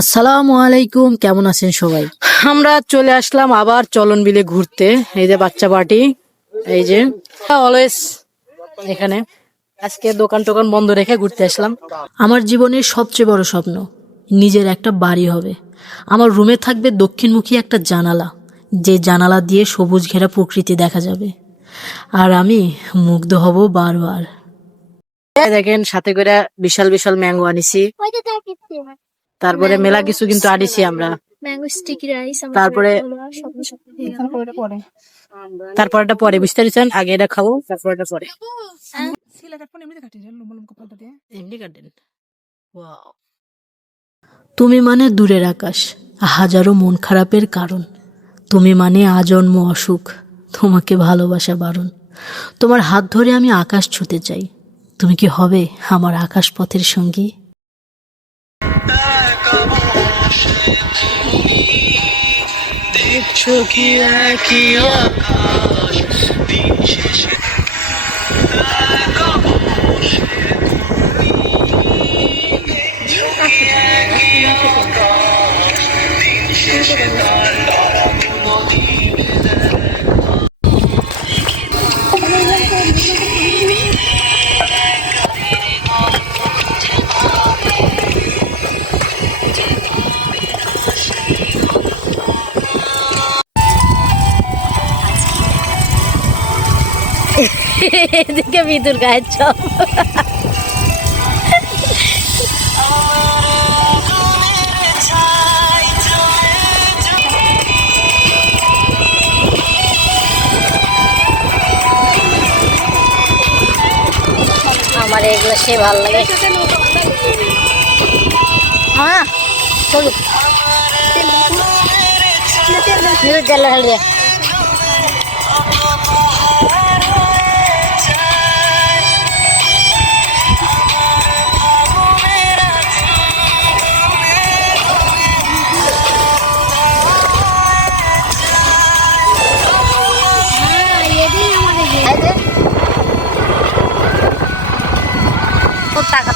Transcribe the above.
আসসালামু আলাইকুম, কেমন আছেন সবাই? আমরা চলে আসলাম আবার চলন বিলে ঘুরতে। এই যে বাচ্চা পার্টি, এই যে অলওয়েজ এখানে। আজকে দোকান টোকান বন্ধ রেখে ঘুরতে আসলাম। আমার জীবনের সবচেয়ে বড় স্বপ্ন নিজের একটা বাড়ি হবে। আমার রুমে থাকবে দক্ষিণমুখী একটা জানালা, যে জানালা দিয়ে সবুজ ঘেরা প্রকৃতি দেখা যাবে, আর আমি মুগ্ধ হব বারবার। দেখেন সাথে করে বিশাল বিশাল ম্যাঙ্গো আনিছি, তারপরে মেলা কিছু কিন্তু আনিছি আমরা। তারপরে তারপরটা পরে বুঝতে পারছেন, আগে এটা খাবো তারপরটা পরে। এমনি কাটেন। তুমি মানে দূরের আকাশ, হাজারো মন খারাপের কারণ। তুমি মানে আজন্ম অসুখ, তোমাকে ভালোবাসা বারণ। তোমার হাত ধরে আমি আকাশ ছুঁতে চাই, তুমি কি হবে আমার আকাশ পথের সঙ্গী? দেখছো কি একই আকাশ, দিন শেষে এদিকে বিদুর গায়ের চপ। আমার এগুলো সে ভালো লাগে। হ্যাঁ চলুক জল ঢালিয়ে। টাকা